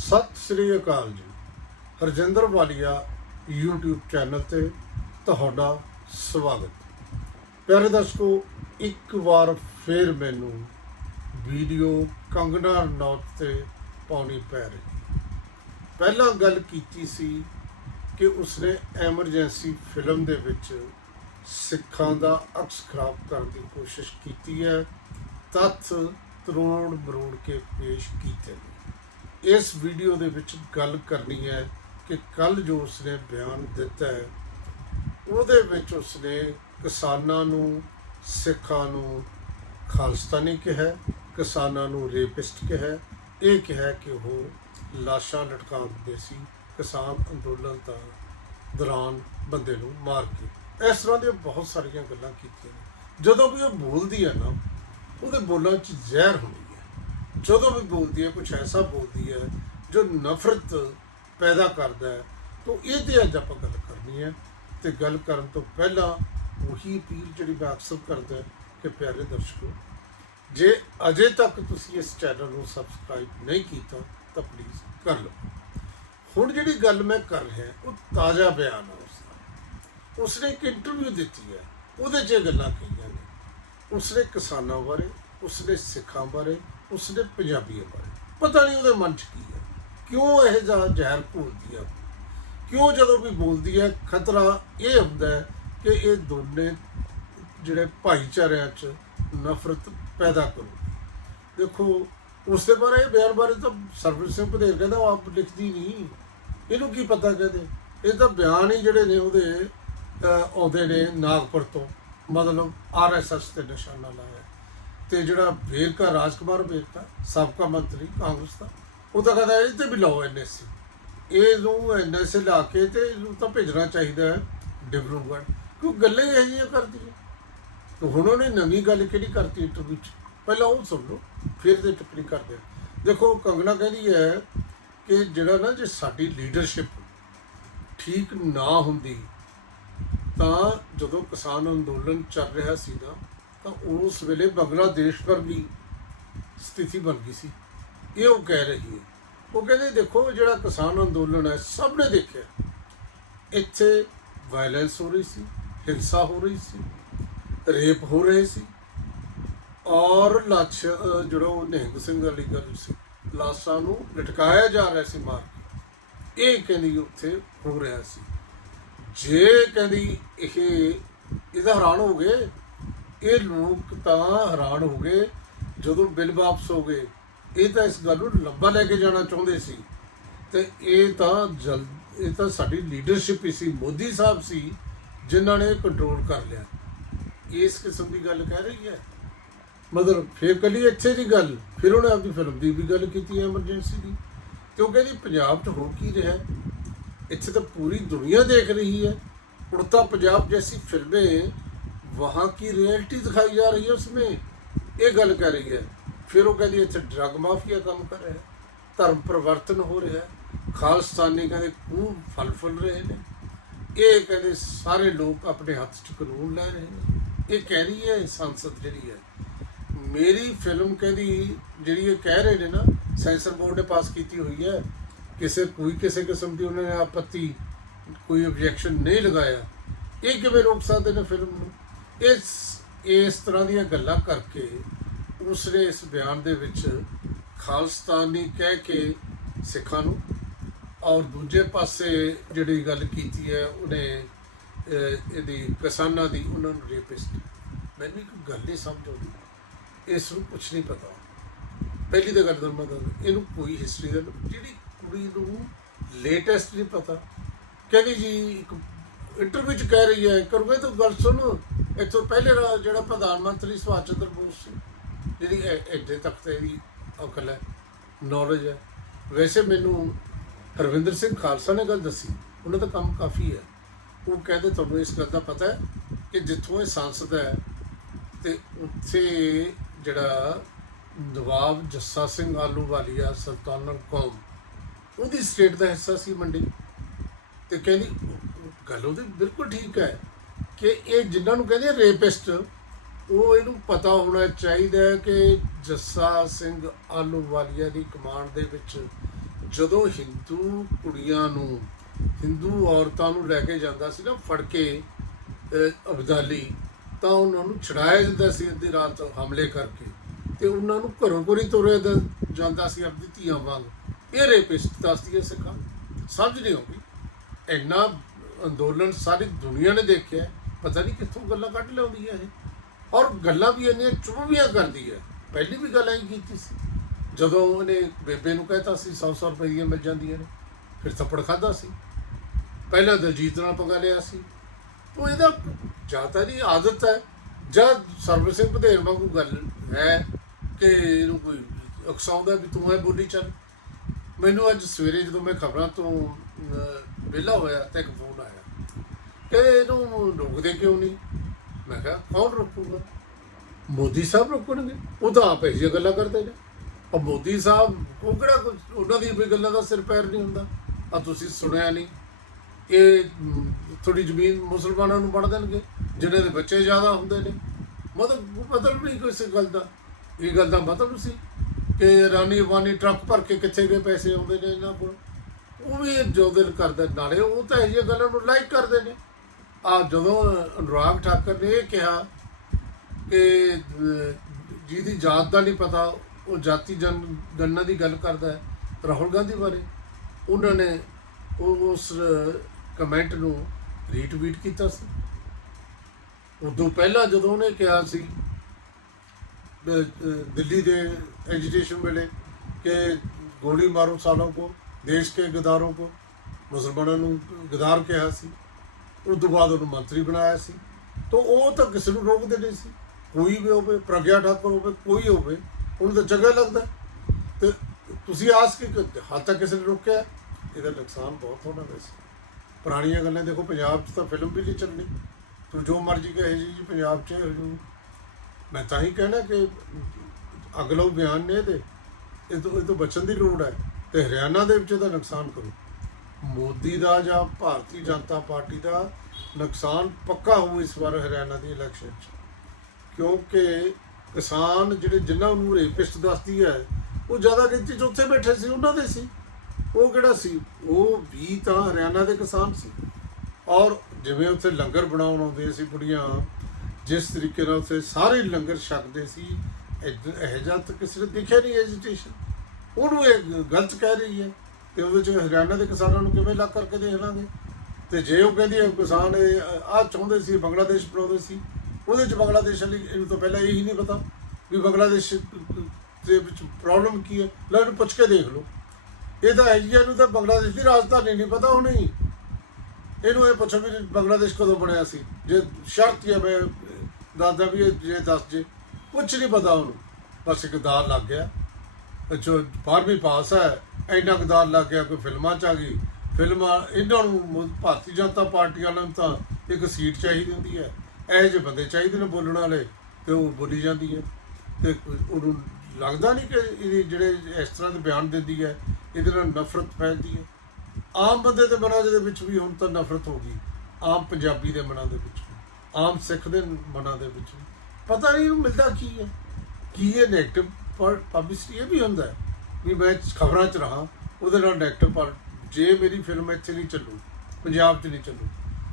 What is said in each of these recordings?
ਸਤਿ ਸ੍ਰੀ ਅਕਾਲ ਜੀ। ਹਰਜਿੰਦਰ ਵਾਲੀਆ YouTube channel ਤੇ ਤੁਹਾਡਾ ਸਵਾਗਤ। ਪਿਆਰੇ ਦਰਸ਼ਕੋ, ਇੱਕ ਵਾਰ ਫੇਰ ਮੈਨੂੰ ਵੀਡੀਓ ਕੰਗਨਾ ਰਣੌਤ ਤੇ ਪਾਉਣੀ ਪੈ ਰਹੀ। ਪਹਿਲਾਂ ਗੱਲ ਕੀਤੀ ਸੀ ਕਿ ਉਸਨੇ ਐਮਰਜੈਂਸੀ ਫਿਲਮ ਦੇ ਵਿੱਚ ਸਿੱਖਾਂ ਦਾ ਅਕਸ ਖਰਾਬ ਕਰਨ ਦੀ ਕੋਸ਼ਿਸ਼ ਕੀਤੀ ਹੈ, ਤੱਥ ਤਰੋੜ ਮਰੋੜ ਕੇ ਪੇਸ਼ ਕੀਤੇ ਨੇ। ਇਸ ਵੀਡੀਓ ਦੇ ਵਿੱਚ ਗੱਲ ਕਰਨੀ ਹੈ ਕਿ ਕੱਲ ਜੋ ਉਸਨੇ ਬਿਆਨ ਦਿੱਤਾ ਹੈ, ਉਹਦੇ ਵਿੱਚ ਉਸਨੇ ਕਿਸਾਨਾਂ ਨੂੰ, ਸਿੱਖਾਂ ਨੂੰ ਖਾਲਸਤਾਨੀ ਕਿਹਾ, ਕਿਸਾਨਾਂ ਨੂੰ ਰੇਪਿਸਟ ਕਿਹਾ। ਇਹ ਕਿਹਾ ਕਿ ਉਹ ਲਾਸ਼ਾਂ ਲਟਕਾ ਦਿੰਦੇ ਸੀ, ਕਿਸਾਨ ਅੰਦੋਲਨ ਦਾ ਦੌਰਾਨ ਬੰਦੇ ਨੂੰ ਮਾਰ ਕੇ। ਇਸ ਤਰ੍ਹਾਂ ਦੀਆਂ ਬਹੁਤ ਸਾਰੀਆਂ ਗੱਲਾਂ ਕੀਤੀਆਂ ਨੇ। ਜਦੋਂ ਵੀ ਉਹ ਬੋਲਦੀ ਹੈ ਨਾ, ਉਹਦੇ ਬੋਲਾਂ 'ਚ ਜ਼ਹਿਰ ਹੁੰਦੀ ਜਦੋਂ ਵੀ ਬੋਲਦੀ ਹੈ ਕੁਝ ਐਸਾ ਬੋਲਦੀ ਹੈ ਜੋ ਨਫ਼ਰਤ ਪੈਦਾ ਕਰਦਾ ਹੈ, ਤਾਂ ਇਹ ਤੇ ਅੱਜ ਆਪਾਂ ਗੱਲ ਕਰਨੀ ਹੈ ਤੇ ਗੱਲ ਕਰਨ ਤੋਂ ਪਹਿਲਾਂ ਉਹੀ ਅਪੀਲ ਜਿਹੜੀ ਮੈਂ ਅਕਸਰ ਕਰਦਾ ਕਿ ਪਿਆਰੇ ਦਰਸ਼ਕੋ, ਜੇ ਅਜੇ ਤੱਕ ਤੁਸੀਂ ਇਸ ਚੈਨਲ ਨੂੰ ਸਬਸਕ੍ਰਾਈਬ ਨਹੀਂ ਕੀਤਾ, ਤਾਂ ਪਲੀਜ਼ ਕਰ ਲਓ। ਹੁਣ ਜਿਹੜੀ ਗੱਲ ਮੈਂ ਕਰ ਰਿਹਾ, ਉਹ ਤਾਜ਼ਾ ਬਿਆਨ ਹੈ ਉਸਦਾ ਉਸਨੇ ਇੱਕ ਇੰਟਰਵਿਊ ਦਿੱਤੀ ਹੈ, ਉਹਦੇ 'ਚ ਇਹ ਗੱਲਾਂ ਕਹੀਆਂ ਨੇ। ਉਸਨੇ ਕਿਸਾਨਾਂ ਬਾਰੇ, ਉਸਨੇ ਸਿੱਖਾਂ ਬਾਰੇ ਉਸਨੇ ਪੰਜਾਬੀ ਬਾਰੇ। ਪਤਾ ਨਹੀਂ ਉਹਦੇ ਮਨ 'ਚ ਕੀ ਹੈ। ਕਿਉਂ ਇਹ ਜਿਹਾ ਜ਼ਹਿਰ ਘੋਲਦੀ ਹੈ ਕਿਉਂ ਜਦੋਂ ਵੀ ਬੋਲਦੀ ਹੈ, ਖਤਰਾ ਇਹ ਹੁੰਦਾ ਹੈ ਕਿ ਇਹ ਦੋਨੇ ਜਿਹੜੇ ਭਾਈਚਾਰਿਆਂ 'ਚ ਨਫ਼ਰਤ ਪੈਦਾ ਕਰੂ ਦੇਖੋ ਉਸ ਦੇ ਬਾਰੇ, ਬਿਆਨ ਬਾਰੇ ਤਾਂ ਸਰਵਿਸ ਸਿੰਘ ਭਦੇਰ ਕਹਿੰਦਾ ਉਹ ਆਪ ਲਿਖਦੀ ਨਹੀਂ। ਇਹਨੂੰ ਕੀ ਪਤਾ ਕਹਦੇ? ਇਹ ਤਾਂ ਬਿਆਨ ਹੀ ਜਿਹੜੇ ਨੇ ਉਹਦੇ ਆਉਂਦੇ ਨੇ ਨਾਗਪੁਰ ਤੋਂ। ਮਤਲਬ ਆਰਐਸਐਸ ਤੇ ਨਿਸ਼ਾਨਾ ਲਾਇਆ। ਤੇ ਜਿਹੜਾ ਵੇਰਕਾ ਰਾਜਕੁਮਾਰ ਵੇਰਕਾ ਸਾਬਕਾ ਮੰਤਰੀ ਕਾਂਗਰਸ ਦਾ, ਉਹ ਤਾਂ ਕਹਿੰਦਾ ਇਹ ਤੇ ਵੀ ਲਾਓ ਐਨਐਸਸੀ ਇਹ ਨੂੰ ਐਨਐਸਏ ਲਾ ਕੇ ਤੇ ਇਹਨੂੰ ਤਾਂ ਭੇਜਣਾ ਚਾਹੀਦਾ ਹੈ ਡਿਬਰੂਗੜ੍ਹ। ਕਿਉਂ ਗੱਲਾਂ ਹੀ ਇਹੋ ਜਿਹੀਆਂ ਕਰਦੀ ਹੈ ਤੇ ਹੁਣ ਉਹਨੇ ਨਵੀਂ ਗੱਲ ਕਿਹੜੀ ਕਰਤੀ ਇੰਟਰਵਿਊ 'ਚ ਪਹਿਲਾਂ ਉਹ ਸੁਣ ਲਓ, ਫਿਰ ਤੇ ਟਿੱਪਣੀ ਕਰਦੇ ਹਾਂ ਦੇਖੋ, ਕੰਗਣਾ ਕਹਿੰਦੀ ਹੈ ਕਿ ਜਿਹੜਾ ਨਾ ਜੇ ਸਾਡੀ ਲੀਡਰਸ਼ਿਪ ਠੀਕ ਨਾ ਹੁੰਦੀ, ਤਾਂ ਜਦੋਂ ਕਿਸਾਨ ਅੰਦੋਲਨ ਚੱਲ ਰਿਹਾ ਸੀ ਨਾ ਤਾਂ ਉਸ ਵੇਲੇ ਬੰਗਲਾਦੇਸ਼ ਵਰਗੀ ਸਥਿਤੀ ਬਣ ਗਈ ਸੀ। ਇਹ ਉਹ ਕਹਿ ਰਹੀ ਹੈ। ਉਹ ਕਹਿੰਦੇ, ਦੇਖੋ, ਜਿਹੜਾ ਕਿਸਾਨ ਅੰਦੋਲਨ ਹੈ, ਸਭ ਨੇ ਦੇਖਿਆ। ਇੱਥੇ ਵਾਇਲੈਂਸ ਹੋ ਰਹੀ ਸੀ, ਹਿੰਸਾ ਹੋ ਰਹੀ ਸੀ, ਰੇਪ ਹੋ ਰਹੇ ਸੀ ਔਰ ਲੱਛ ਜਿਹੜਾ ਉਹ ਨਿਹੰਗ ਸਿੰਘ ਵਾਲੀ ਗੱਲ ਸੀ, ਲਾਸ਼ਾਂ ਨੂੰ ਲਟਕਾਇਆ ਜਾ ਰਿਹਾ ਸੀ ਮਾਰ ਕੇ। ਇਹ ਕਹਿੰਦੀ ਉੱਥੇ ਹੋ ਰਿਹਾ ਸੀ। ਜੇ ਕਹਿੰਦੀ ਇਹ, ਇਹਦਾ ਹੈਰਾਨ ਹੋ ਗਏ। ਇਹ ਲੋਕ ਤਾਂ ਹੈਰਾਨ ਹੋ ਗਏ ਜਦੋਂ ਬਿੱਲ ਵਾਪਸ ਹੋ ਗਏ। ਇਹ ਤਾਂ ਇਸ ਗੱਲ ਨੂੰ ਲੰਬਾ ਲੈ ਕੇ ਜਾਣਾ ਚਾਹੁੰਦੇ ਸੀ। ਤੇ ਇਹ ਤਾਂ ਜਲ ਇਹ ਤਾਂ ਸਾਡੀ ਲੀਡਰਸ਼ਿਪ ਹੀ ਸੀ, ਮੋਦੀ ਸਾਹਿਬ ਸੀ, ਜਿਨ੍ਹਾਂ ਨੇ ਕੰਟਰੋਲ ਕਰ ਲਿਆ। ਇਸ ਕਿਸਮ ਦੀ ਗੱਲ ਕਹਿ ਰਹੀ ਹੈ। ਮਤਲਬ ਫੇਰ ਕੱਲੀ ਇੱਥੇ ਦੀ ਗੱਲ, ਫਿਰ ਉਹਨੇ ਆਪਣੀ ਫਿਲਮ ਦੀ ਵੀ ਗੱਲ ਕੀਤੀ ਹੈ ਐਮਰਜੈਂਸੀ ਦੀ। ਤੇ ਉਹ ਕਹਿੰਦੀ ਪੰਜਾਬ 'ਚ ਹੋ ਕੀ ਰਿਹਾ? ਇੱਥੇ ਤਾਂ ਪੂਰੀ ਦੁਨੀਆ ਦੇਖ ਰਹੀ ਹੈ। ਉੜਤਾ ਪੰਜਾਬ ਜੈਸੀ ਫਿਲਮੇ वहाँ की रियलिटी दिखाई जा रही है उसमें ये गल कह रही है फिर वो कहती है अच्छा ड्रग माफिया काम कर रहा है धर्म परिवर्तन हो रहा है खालस्तानी कहते खूब फल फुल रहे हैं ਇਹ ਕਹਿੰਦੇ ਸਾਰੇ ਲੋਕ ਆਪਣੇ ਹੱਥ 'ਚ ਕਾਨੂੰਨ ਲੈ ਰਹੇ ਨੇ ਇਹ ਕਹਿ ਰਹੀ ਹੈ ਸੰਸਦ ਜਿਹੜੀ ਹੈ ਮੇਰੀ ਫਿਲਮ ਕਹਿੰਦੀ ਜਿਹੜੀ ਇਹ ਕਹਿ ਰਹੇ ਨੇ ਨਾ ਸੈਂਸਰ ਬੋਰਡ ਨੇ ਪਾਸ ਕੀਤੀ ਹੋਈ ਹੈ ਕਿਸੇ ਕੋਈ ਕਿਸੇ ਕਿਸਮ ਦੀ ਉਹਨਾਂ ਨੇ ਆਪੱਤੀ ਕੋਈ ਆਬਜੈਕਸ਼ਨ ਨਹੀਂ ਲਗਾਇਆ ਇਹ ਕਿਵੇਂ ਰੋਕ ਸਕਦੇ ਨੇ ਫਿਲਮ ਨੂੰ ਇਸ ਇਸ ਤਰ੍ਹਾਂ ਦੀਆਂ ਗੱਲਾਂ ਕਰਕੇ ਉਸਨੇ ਇਸ ਬਿਆਨ ਦੇ ਵਿੱਚ ਖਾਲਸਤਾਨੀ ਕਹਿ ਕੇ ਸਿੱਖਾਂ ਨੂੰ ਔਰ ਦੂਜੇ ਪਾਸੇ ਜਿਹੜੀ ਗੱਲ ਕੀਤੀ ਹੈ, ਉਹਨੇ ਇਹਦੀ ਕਿਸਾਨਾਂ ਦੀ ਉਹਨਾਂ ਨੂੰ ਰੇਪਿਸਟ ਮੈਨੂੰ ਇੱਕ ਗੱਲ ਨਹੀਂ ਸਮਝ ਆਉਂਦੀ। ਇਸ ਨੂੰ ਕੁਝ ਨਹੀਂ ਪਤਾ। ਪਹਿਲੀ ਤਾਂ ਗੱਲ ਤਾਂ ਮੈਂ ਇਹਨੂੰ ਕੋਈ ਹਿਸਟਰੀ ਦਾ ਜਿਹੜੀ ਕੁੜੀ ਨੂੰ ਲੇਟੈਸਟ ਨਹੀਂ ਪਤਾ। ਕਹਿੰਦੀ ਜੀ, ਇੱਕ ਇੰਟਰਵਿਊ ਚ ਕਹਿ ਰਹੀ ਹੈ, ਕਰੂਗੇ ਤਾਂ ਗੱਲ ਸੁਣ। ਇੱਥੋਂ ਪਹਿਲੇ ਰਾ- ਜਿਹੜਾ ਪ੍ਰਧਾਨ ਮੰਤਰੀ ਸੁਭਾਸ਼ ਚੰਦਰ ਬੋਸ ਸੀ, ਜਿਹੜੀ ਐ- ਐਡੇ ਤੱਕ ਤੇ ਇਹਦੀ ਅਕਲ ਹੈ ਨੌਲੇਜ ਹੈ ਵੈਸੇ ਮੈਨੂੰ ਹਰਵਿੰਦਰ ਸਿੰਘ ਖਾਲਸਾ ਨੇ ਗੱਲ ਦੱਸੀ, ਉਹਨਾਂ ਦਾ ਕੰਮ ਕਾਫੀ ਹੈ ਉਹ ਕਹਿੰਦੇ ਤੁਹਾਨੂੰ ਇਸ ਗੱਲ ਦਾ ਪਤਾ ਹੈ ਕਿ ਜਿੱਥੋਂ ਇਹ ਸੰਸਦ ਹੈ ਤੇ ਉੱਥੇ ਜਿਹੜਾ ਨਵਾਬ ਜੱਸਾ ਸਿੰਘ ਆਲੂਵਾਲੀਆ ਸੁਲਤਾਨਲ ਕੌਮ, ਉਹਦੀ ਸਟੇਟ ਦਾ ਹਿੱਸਾ ਸੀ ਮੰਡੀ। ਤੇ ਕਹਿੰਦੀ ਗੱਲ ਉਹਦੀ ਬਿਲਕੁਲ ਠੀਕ ਹੈ ਕਿ ਇਹ ਜਿਨ੍ਹਾਂ ਨੂੰ ਕਹਿੰਦੇ ਰੇਪਿਸਟ, ਉਹ ਇਹਨੂੰ ਪਤਾ ਹੋਣਾ ਚਾਹੀਦਾ ਹੈ ਕਿ ਜੱਸਾ ਸਿੰਘ ਆਲੂਵਾਲੀਆ ਦੀ ਕਮਾਂਡ ਦੇ ਵਿੱਚ ਜਦੋਂ ਹਿੰਦੂ ਕੁੜੀਆਂ ਨੂੰ, ਹਿੰਦੂ ਔਰਤਾਂ ਨੂੰ ਲੈ ਕੇ ਜਾਂਦਾ ਸੀ ਨਾ ਫੜ ਕੇ ਅਬਦਾਲੀ, ਤਾਂ ਉਹਨਾਂ ਨੂੰ ਛੜਾਇਆ ਜਾਂਦਾ ਸੀ ਅੱਧੀ ਰਾਤ ਹਮਲੇ ਕਰਕੇ ਤੇ ਉਹਨਾਂ ਨੂੰ ਘਰੋਂ ਘਰੀ ਤੋਰਿਆ ਜਾਂਦਾ ਸੀ ਆਪਣੀ ਧੀਆਂ ਵਾਂਗ ਇਹ ਰੇਪਿਸਟ ਦੱਸਦੀ ਹੈ ਸਿੱਖਾਂ। ਸਮਝ ਨਹੀਂ ਆਉਂਦੀ। ਇੰਨਾ ਅੰਦੋਲਨ ਸਾਰੀ ਦੁਨੀਆ ਨੇ ਦੇਖਿਆ। ਪਤਾ ਨਹੀਂ ਕਿੱਥੋਂ ਗੱਲਾਂ ਕੱਢ ਲਿਆਉਂਦੀ ਹੈ ਇਹ। ਔਰ ਗੱਲਾਂ ਵੀ ਇੰਨੀਆਂ ਚੁਭਵੀਆਂ ਕਰਦੀ ਹੈ। ਪਹਿਲੀ ਵੀ ਗੱਲ ਐਂ ਕੀਤੀ ਸੀ। ਜਦੋਂ ਉਹਨੇ ਬੇਬੇ ਨੂੰ ਕਹਿਤਾ ਸੀ 100 ਰੁਪਏ ਦੀਆਂ ਮਿਲ ਜਾਂਦੀਆਂ ਨੇ, ਫਿਰ ਥੱਪੜ ਖਾਦਾ ਸੀ। ਪਹਿਲਾਂ ਦਲਜੀਤ ਨਾਲ ਪਗਾ ਲਿਆ ਸੀ। ਉਹ ਇਹਦਾ ਜਾਤਾ ਦੀ ਆਦਤ ਹੈ, ਜਾਂ ਸਰਵ ਸਿੰਘ ਵਧੇਰ ਵਾਂਗੂ ਗੱਲ ਹੈ ਕਿ ਇਹਨੂੰ ਕੋਈ ਅਕਸਾਉਂਦਾ ਵੀ ਤੂੰ ਐ ਬੋਲੀ ਚੱਲ। ਮੈਨੂੰ ਅੱਜ ਸਵੇਰੇ ਜਦੋਂ ਮੈਂ ਖਬਰਾਂ ਤੋਂ ਵਿਹਲਾ ਹੋਇਆ ਤਾਂ ਇੱਕ ਫੋਨ ਕਿ ਇਹਨੂੰ ਰੋਕਦੇ ਕਿਉਂ ਨਹੀਂ? ਮੈਂ ਕਿਹਾ ਕੌਣ ਰੋਕੂਗਾ? ਮੋਦੀ ਸਾਹਿਬ ਰੋਕਣਗੇ। ਉਹ ਤਾਂ ਆਪ ਇਹ ਗੱਲਾਂ ਕਰਦੇ ਨੇ। ਉਹ ਮੋਦੀ ਸਾਹਿਬ ਉਹ ਕਿਹੜਾ ਕੁਛ- ਉਹਨਾਂ ਦੀ ਵੀ ਗੱਲਾਂ ਦਾ ਸਿਰ ਪੈਰ ਨਹੀਂ ਹੁੰਦਾ। ਆ ਤੁਸੀਂ ਸੁਣਿਆ ਨਹੀਂ। ਇਹ ਮ, ਥੋੜੀ ਜ਼ਮੀਨ ਮੁਸਲਮਾਨਾਂ ਨੂੰ ਵੰਡ ਦੇਣਗੇ ਜਿਨ੍ਹਾਂ ਦੇ ਬੱਚੇ ਜ਼ਿਆਦਾ ਹੁੰਦੇ ਨੇ। ਮਤਲਬ ਮਤਲਬ ਨਹੀਂ ਕੋਈ ਗੱਲ ਦਾ। ਇਹ ਗੱਲ ਦਾ ਮਤਲਬ ਸੀ ਕਿ ਰਾਨੀ ਵਾਨੀ ਟਰੱਕ ਭਰ ਕੇ ਕਿੱਥੇ ਗਏ ਪੈਸੇ ਆਉਂਦੇ ਨੇ ਇਹਨਾਂ ਕੋਲ। ਉਹ ਵੀ ਜੋ ਦਿਲ ਕਰਦਾ ਨਾਲੇ ਉਹ ਤਾਂ ਇਹ ਜਿਹੀਆਂ ਗੱਲਾਂ ਨੂੰ ਲਾਈਕ ਕਰਦੇ ਨੇ। ਆ ਜਦੋਂ ਅਨੁਰਾਗ ਠਾਕਰ ਨੇ ਇਹ ਕਿਹਾ ਕਿ ਜਿਹਦੀ ਜਾਤ ਦਾ ਨਹੀਂ ਪਤਾ, ਉਹ ਜਾਤੀ ਜਨ ਗਣਨਾ ਦੀ ਗੱਲ ਕਰਦਾ ਹੈ, ਰਾਹੁਲ ਗਾਂਧੀ ਬਾਰੇ, ਉਹਨਾਂ ਨੇ ਉਹ ਉਸ ਕਮੈਂਟ ਨੂੰ ਰੀਟਵੀਟ ਕੀਤਾ ਸੀ। ਉਦੋਂ ਪਹਿਲਾਂ ਜਦੋਂ ਉਹਨੇ ਕਿਹਾ ਸੀ ਦਿੱਲੀ ਦੇ ਐਜੀਟੇਸ਼ਨ ਵੇਲੇ ਕਿ ਗੋਲੀ ਮਾਰੋ ਸਾਲੋਂ ਕੋ, ਦੇਸ਼ ਕੇ ਗਦਾਰੋਂ ਕੋ, ਮੁਸਲਮਾਨਾਂ ਨੂੰ ਗਦਾਰ ਕਿਹਾ ਸੀ। ਉਸ ਤੋਂ ਬਾਅਦ ਉਹਨੂੰ ਮੰਤਰੀ ਬਣਾਇਆ ਸੀ। ਤਾਂ ਉਹ ਤਾਂ ਕਿਸੇ ਨੂੰ ਰੋਕਦੇ ਨਹੀਂ ਸੀ। ਕੋਈ ਵੀ ਹੋਵੇ, ਪ੍ਰਗਿਆ ਠਾਕੁਰ ਹੋਵੇ, ਕੋਈ ਹੋਵੇ, ਉਹਨੂੰ ਤਾਂ ਚੰਗਾ ਲੱਗਦਾ। ਤੇ ਤੁਸੀਂ ਆਸ ਕਿ ਕਰਦੇ ਹਾਲ ਤੱਕ ਕਿਸੇ ਨੇ ਰੋਕਿਆ? ਇਹਦਾ ਨੁਕਸਾਨ ਬਹੁਤ ਹੋਣਾ ਵੈਸੇ। ਪੁਰਾਣੀਆਂ ਗੱਲਾਂ ਦੇਖੋ, ਪੰਜਾਬ 'ਚ ਤਾਂ ਫਿਲਮ ਵੀ ਨਹੀਂ ਚੱਲਣੀ। ਤੂੰ ਜੋ ਮਰਜ਼ੀ ਕਹੇ ਜੀ ਜੀ ਪੰਜਾਬ 'ਚ ਹੋ ਮੈਂ ਤਾਂ ਹੀ ਕਹਿਣਾ ਕਿ ਅਗਲੋ ਬਿਆਨ ਨੇ ਤੇ ਇਹ ਤੋਂ ਇਹ ਤੋਂ ਬਚਣ ਦੀ ਲੋੜ ਹੈ। ਤੇ ਹਰਿਆਣਾ ਦੇ ਵਿੱਚ ਇਹਦਾ ਨੁਕਸਾਨ ਕਰੋ। ਮੋਦੀ ਦਾ ਜਾਂ ਭਾਰਤੀ ਜਨਤਾ ਪਾਰਟੀ ਦਾ ਨੁਕਸਾਨ ਪੱਕਾ ਹੋਊ ਇਸ ਵਾਰ ਹਰਿਆਣਾ ਦੀ ਇਲੈਕਸ਼ਨ 'ਚ। ਕਿਉਂਕਿ ਕਿਸਾਨ ਜਿਹੜੇ ਜਿਨ੍ਹਾਂ ਨੂੰ ਰੇਪਿਸਟ ਦੱਸਦੀ ਹੈ, ਉਹ ਜ਼ਿਆਦਾ ਗਿਣਤੀ 'ਚ ਉੱਥੇ ਬੈਠੇ ਸੀ, ਉਹਨਾਂ ਦੇ ਸੀ। ਉਹ ਕਿਹੜਾ ਸੀ? ਉਹ ਵੀ ਤਾਂ ਹਰਿਆਣਾ ਦੇ ਕਿਸਾਨ ਸੀ। ਔਰ ਜਿਵੇਂ ਉੱਥੇ ਲੰਗਰ ਬਣਾਉਣ ਆਉਂਦੇ ਸੀ ਕੁੜੀਆਂ ਜਿਸ ਤਰੀਕੇ ਨਾਲ ਉੱਥੇ ਸਾਰੇ ਲੰਗਰ ਛਕਦੇ ਸੀ, ਇਹ ਇਹ ਜਿਹਾ ਤਾਂ ਕਿਸੇ ਨੇ ਦੇਖਿਆ ਨਹੀਂ ਐਜੀਟੇਸ਼ਨ ਉਹਨੂੰ ਇਹ ਗਲਤ ਕਹਿ ਰਹੀ ਹੈ। ਤੇ ਉਹਦੇ ਚ ਹਰਿਆਣਾ ਦੇ ਕਿਸਾਨਾਂ ਨੂੰ ਕਿਵੇਂ ਲੱਗ ਕਰਕੇ ਦੇਖ ਲਾਂਗੇ ਤੇ ਜੇ ਉਹ ਕਹਿੰਦੀ ਹੈ ਕਿਸਾਨ ਇਹ ਆਹ ਚਾਹੁੰਦੇ ਸੀ, ਬੰਗਲਾਦੇਸ਼ ਬਣਾਉਂਦੇ ਸੀ, ਉਹਦੇ ਚ ਬੰਗਲਾਦੇਸ਼ ਲਈ ਇਹਨੂੰ ਤਾਂ ਪਹਿਲਾਂ ਇਹੀ ਨਹੀਂ ਪਤਾ ਵੀ ਬੰਗਲਾਦੇਸ਼ ਦੇ ਵਿੱਚ ਪ੍ਰੋਬਲਮ ਕੀ ਹੈ। ਲੈ ਇਹਨੂੰ ਪੁੱਛ ਕੇ ਦੇਖ ਲਓ। ਇਹ ਤਾਂ ਐਜੀਆ ਨੂੰ ਤਾਂ ਬੰਗਲਾਦੇਸ਼ ਦੀ ਰਾਜਧਾਨੀ ਨਹੀਂ ਪਤਾ ਹੋਣੀ ਇਹਨੂੰ ਇਹ ਪੁੱਛੋ ਵੀ ਬੰਗਲਾਦੇਸ਼ ਕਦੋਂ ਬਣਿਆ ਸੀ। ਜੇ ਸ਼ਰਤ ਹੀ ਹੈ ਮੈਂ ਦਾਦਾ ਵੀ ਇਹ ਜੇ ਦੱਸ ਜੇ ਕੁਝ ਨਹੀਂ ਪਤਾ ਉਹਨੂੰ। ਬਸ ਇੱਕ ਦਾਰ ਲੱਗ ਗਿਆ। ਜੋ 12ਵੀਂ ਪਾਸ ਹੈ, ਇੰਨਾ ਕਦਾਰ ਦਾਲ ਲੱਗ ਗਿਆ ਕੋਈ ਫਿਲਮਾਂ ਚ ਆ ਗਈ। ਫਿਲਮਾਂ, ਇਹਨਾਂ ਨੂੰ ਭਾਰਤੀ ਜਨਤਾ ਪਾਰਟੀ ਵਾਲਿਆਂ ਨੂੰ ਤਾਂ ਇੱਕ ਸੀਟ ਚਾਹੀਦੀ ਹੁੰਦੀ ਹੈ। ਇਹੋ ਜਿਹੇ ਬੰਦੇ ਚਾਹੀਦੇ ਨੇ ਬੋਲਣ ਵਾਲੇ, ਤੇ ਉਹ ਬੋਲੀ ਜਾਂਦੀ ਹੈ। ਤੇ ਉਹਨੂੰ ਲੱਗਦਾ ਨਹੀਂ ਕਿ ਇਹ ਜਿਹੜੇ ਇਸ ਤਰ੍ਹਾਂ ਦੇ ਬਿਆਨ ਦਿੰਦੀ ਹੈ, ਇਹਦੇ ਨਾਲ ਨਫ਼ਰਤ ਫੈਲਦੀ ਹੈ। ਆਮ ਬੰਦੇ ਦੇ ਮਨਾਂ ਦੇ ਵਿੱਚ ਵੀ ਹੁਣ ਤਾਂ ਨਫ਼ਰਤ ਹੋ ਗਈ। ਆਮ ਪੰਜਾਬੀ ਦੇ ਮਨਾਂ ਦੇ ਵਿੱਚ ਆਮ ਸਿੱਖ ਦੇ ਮਨਾਂ ਦੇ ਵਿੱਚ ਪਤਾ ਨਹੀਂ ਇਹਨੂੰ ਮਿਲਦਾ ਕੀ ਹੈ, ਕੀ ਇਹ 네ਗੇਟਿਵ ਪਰ ਪਬਲਿਸਿਟੀ ਇਹ ਵੀ ਹੁੰਦਾ ਵੀ ਮੈਂ ਖਬਰਾਂ 'ਚ ਰਹਾ, ਉਹਦੇ ਨਾਲ 네ਗੇਟਿਵ ਪਰ ਜੇ ਮੇਰੀ ਫਿਲਮ ਇੱਥੇ ਨਹੀਂ ਚੱਲੂ, ਪੰਜਾਬ 'ਚ ਨਹੀਂ ਚੱਲੂ,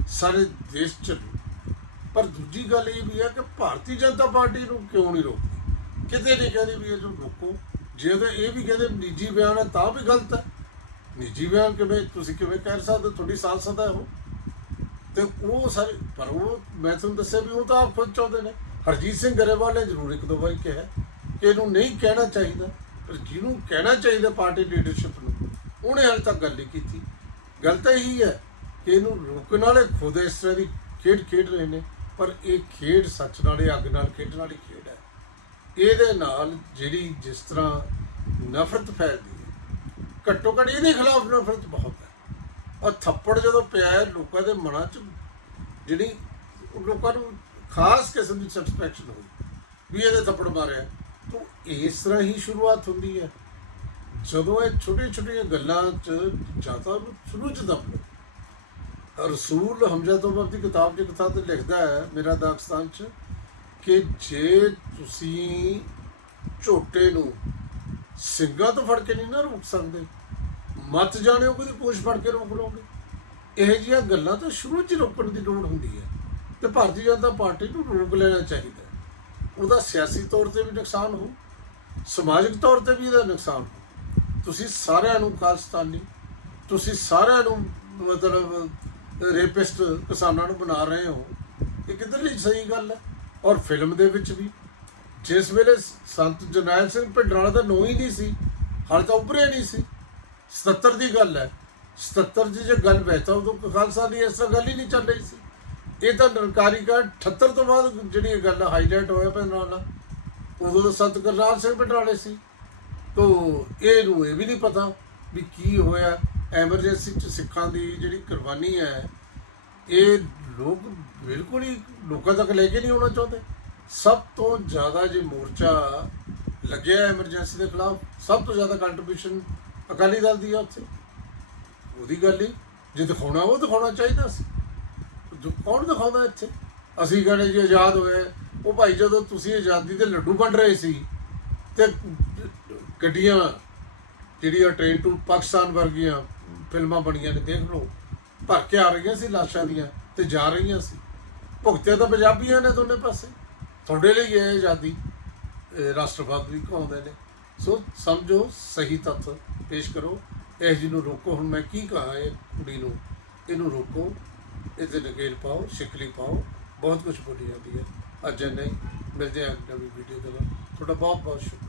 ਸਾਰੇ ਦੇਸ਼ 'ਚ ਚੱਲੂ। ਪਰ ਦੂਜੀ ਗੱਲ ਇਹ ਵੀ ਹੈ ਕਿ ਭਾਰਤੀ ਜਨਤਾ ਪਾਰਟੀ ਨੂੰ ਕਿਉਂ ਨਹੀਂ ਰੋਕਦੀ? ਕਿਤੇ ਨਹੀਂ ਕਹਿੰਦੀ ਵੀ ਇਹ ਨੂੰ ਰੋਕੋ। ਜੇ ਅਗਰ ਇਹ ਵੀ ਕਹਿੰਦੇ ਨਿੱਜੀ ਬਿਆਨ ਹੈ, ਤਾਂ ਵੀ ਗਲਤ ਹੈ। ਨਿੱਜੀ ਬਿਆਨ ਕਿਵੇਂ, ਤੁਸੀਂ ਕਿਵੇਂ ਕਹਿ ਸਕਦੇ ਹੋ? ਤੁਹਾਡੀ ਸਾਂਸਦ ਹੈ ਉਹ। ਤੇ ਉਹ ਸਾਰੇ, ਪਰ ਉਹ, ਮੈਂ ਤੁਹਾਨੂੰ ਦੱਸਿਆ ਵੀ ਉਹ ਤਾਂ ਆਪ ਖੁਦ ਚਾਹੁੰਦੇ ਨੇ। ਹਰਜੀਤ ਸਿੰਘ ਗਰੇਵਾਲ ਨੇ ਜ਼ਰੂਰ ਇੱਕ ਦੋ ਵਾਰੀ ਕਿਹਾ ਇਹਨੂੰ ਨਹੀਂ ਕਹਿਣਾ ਚਾਹੀਦਾ, ਪਰ ਜਿਹਨੂੰ ਕਹਿਣਾ ਚਾਹੀਦਾ ਪਾਰਟੀ ਲੀਡਰਸ਼ਿਪ ਨੂੰ, ਉਹਨੇ ਹਾਲੇ ਤੱਕ ਗੱਲ ਨਹੀਂ ਕੀਤੀ। ਗੱਲ ਤਾਂ ਇਹੀ ਹੈ ਕਿ ਇਹਨੂੰ ਰੋਕਣ ਵਾਲੇ ਖੁਦ ਇਸ ਤਰ੍ਹਾਂ ਦੀ ਖੇਡ ਖੇਡ ਰਹੇ ਨੇ, ਪਰ ਇਹ ਖੇਡ ਸੱਚ ਨਾਲ ਇਹ ਅੱਗ ਨਾਲ ਖੇਡਣ ਵਾਲੀ ਖੇਡ ਹੈ। ਇਹਦੇ ਨਾਲ ਜਿਹੜੀ ਜਿਸ ਤਰ੍ਹਾਂ ਨਫ਼ਰਤ ਫੈਲਦੀ ਹੈ, ਘੱਟੋ ਘੱਟ ਇਹਦੇ ਖਿਲਾਫ ਨਫ਼ਰਤ ਬਹੁਤ ਹੈ। ਔਰ ਥੱਪੜ ਜਦੋਂ ਪਿਆ ਹੈ, ਲੋਕਾਂ ਦੇ ਮਨਾਂ 'ਚ ਜਿਹੜੀ ਲੋਕਾਂ ਨੂੰ ਖਾਸ ਕਿਸਮ ਦੀ ਸੈਟੀਸਫੈਕਸ਼ਨ ਹੋਈ, ਵੀ ਇਹਦੇ ਥੱਪੜ ਮਾਰਿਆ। ਤਾਂ ਇਸ ਤਰ੍ਹਾਂ ਹੀ ਸ਼ੁਰੂਆਤ ਹੁੰਦੀ ਹੈ। ਜਦੋਂ ਇਹ ਛੋਟੀਆਂ ਛੋਟੀਆਂ ਗੱਲਾਂ 'ਚ ਜਾਤਾ ਨੂੰ ਸ਼ੁਰੂ 'ਚ ਦੱਬ ਲਓ। ਰਸੂਲ ਹਮਜ਼ਾ ਤੋਂ ਦੀ ਕਿਤਾਬ 'ਚ ਕਿਤਾਬ ਤੇ ਲਿਖਦਾ ਹੈ ਮੇਰਾ ਦਾਗਸਤਾਨ 'ਚ ਕਿ ਜੇ ਤੁਸੀਂ ਝੋਟੇ ਨੂੰ ਸਿੰਘਾਂ ਤੋਂ ਫੜ ਕੇ ਨਹੀਂ ਨਾ ਰੋਕ ਸਕਦੇ, ਮਤ ਜਾਣਿਓ ਕੋਈ ਪੋਸ਼ ਫੜ ਕੇ ਰੋਕ ਲਓਗੇ। ਇਹ ਜਿਹੀਆਂ ਗੱਲਾਂ ਤਾਂ ਸ਼ੁਰੂ 'ਚ ਰੋਕਣ ਦੀ ਲੋੜ ਹੁੰਦੀ ਹੈ ਤੇ ਭਾਰਤੀ ਜਨਤਾ ਪਾਰਟੀ ਨੂੰ ਰੋਕ ਲੈਣਾ ਚਾਹੀਦਾ ਉਹਦਾ ਸਿਆਸੀ ਤੌਰ ਤੇ ਵੀ ਨੁਕਸਾਨ ਹੋ, ਸਮਾਜਿਕ ਤੌਰ ਤੇ ਵੀ ਇਹਦਾ ਨੁਕਸਾਨ ਹੋ। ਤੁਸੀਂ ਸਾਰਿਆਂ ਨੂੰ ਖਾਲਸਤਾਨੀ, ਤੁਸੀਂ ਸਾਰਿਆਂ ਨੂੰ ਮਤਲਬ ਰੇਪਿਸਟ ਕਿਸਾਨਾਂ ਨੂੰ ਬਣਾ ਰਹੇ ਹੋ, ਇਹ ਕਿੱਧਰ ਲਈ ਸਹੀ ਗੱਲ ਹੈ? ਔਰ ਫਿਲਮ ਦੇ ਵਿੱਚ ਵੀ। ਜਿਸ ਵੇਲੇ ਸੰਤ ਜਰਨੈਲ ਸਿੰਘ ਭਿੰਡਰਾਲਾ ਦਾ ਨੋ ਹੀ ਨਹੀਂ ਸੀ, ਹਾਲੇ ਤਾਂ ਉੱਭਰਿਆ ਨਹੀਂ ਸੀ। 77 ਦੀ ਗੱਲ ਹੈ। 77 ਦੀ ਜੇ ਗੱਲ ਬੈਠਾ ਉਦੋਂ ਖਾਲਸਾ ਦੀ ਇਸ ਤਰ੍ਹਾਂ ਗੱਲ ਹੀ ਨਹੀਂ ਚੱਲ ਰਹੀ ਸੀ। ਇਹ ਤਾਂ ਨਿਰੰਕਾਰੀ ਕਾ 78 ਤੋਂ ਬਾਅਦ ਜਿਹੜੀ ਇਹ ਗੱਲ ਹਾਈਲਾਈਟ ਹੋਇਆ ਭਿੰਡਰਾਲਾ ਉਦੋਂ ਤਾਂ ਸੰਤ ਕਰਨਾਲ ਸਿੰਘ ਭਿੰਡਰਾਲੇ ਸੀ। ਤੋ ਇਹ ਨੂੰ ਇਹ ਵੀ ਨਹੀਂ ਪਤਾ ਵੀ ਕੀ ਹੋਇਆ। ਐਮਰਜੈਂਸੀ ਚ ਸਿੱਖਾਂ ਦੀ ਜਿਹੜੀ ਕੁਰਬਾਨੀ ਹੈ, ਇਹ ਲੋਕ ਬਿਲਕੁਲ ਹੀ ਲੋਕਾਂ ਤੱਕ ਲੈ ਕੇ ਨਹੀਂ ਆਉਣਾ ਚਾਹੁੰਦੇ। ਸਭ ਤੋਂ ਜ਼ਿਆਦਾ ਜੇ ਮੋਰਚਾ ਲੱਗਿਆ ਐਮਰਜੈਂਸੀ ਦੇ ਖਿਲਾਫ, ਸਭ ਤੋਂ ਜ਼ਿਆਦਾ ਕੰਟਰੀਬਿਊਸ਼ਨ ਅਕਾਲੀ ਦਲ ਦੀ ਹੈ ਉੱਥੇ। ਉਹਦੀ ਗੱਲ ਹੀ, ਜੇ ਦਿਖਾਉਣਾ ਉਹ ਦਿਖਾਉਣਾ ਚਾਹੀਦਾ ਸੀ। ਕੌਣ ਦਿਖਾਉਂਦਾ ਇੱਥੇ? ਅਸੀਂ ਕਹਿੰਦੇ ਜੀ ਆਜ਼ਾਦ ਹੋਏ। ਉਹ ਭਾਈ ਜਦੋਂ ਤੁਸੀਂ ਆਜ਼ਾਦੀ ਦੇ ਲੱਡੂ ਵੰਡ ਰਹੇ ਸੀ ਤੇ ਗੱਡੀਆਂ ਜਿਹੜੀਆਂ ਟ੍ਰੇਨ ਟੂ ਪਾਕਿਸਤਾਨ ਵਰਗੀਆਂ ਫਿਲਮਾਂ ਬਣੀਆਂ ਨੇ, ਦੇਖ ਲਓ। ਭਰ ਕੇ ਆ ਰਹੀਆਂ ਸੀ ਲਾਸ਼ਾਂ ਦੀਆਂ ਤੇ ਜਾ ਰਹੀਆਂ ਸੀ। ਭੁਗਤੇ ਤਾਂ ਪੰਜਾਬੀਆਂ ਨੇ ਦੋਨੇ ਪਾਸੇ। ਤੁਹਾਡੇ ਲਈ ਇਹ ਆਜ਼ਾਦੀ ਰਾਸ਼ਟਰਵਾਦ ਵੀ ਕਹਾਉਂਦੇ ਨੇ। ਸੋ ਸਮਝੋ ਸਹੀ ਤੱਥ ਪੇਸ਼ ਕਰੋ। ਇਹ ਜੀ ਨੂੰ ਰੋਕੋ, ਹੁਣ ਮੈਂ ਕੀ ਕਹਾਂ ਇਹ ਕੁੜੀ ਨੂੰ? ਇਹਨੂੰ ਰੋਕੋ। ਇਹਦੇ ਨਕੇਲ ਪਾਓ, ਸ਼ਿਕਲੀ ਪਾਓ, ਬਹੁਤ ਕੁਝ ਬੋਲੀ ਜਾਂਦੀ ਹੈ। ਅੱਜ ਨਹੀਂ ਮਿਲਦੇ ਹਾਂ ਨਵੀਂ ਵੀਡੀਓ ਦੇ ਨਾਲ ਤੁਹਾਡਾ ਬਹੁਤ ਬਹੁਤ ਸ਼ੁਕਰੀਆ।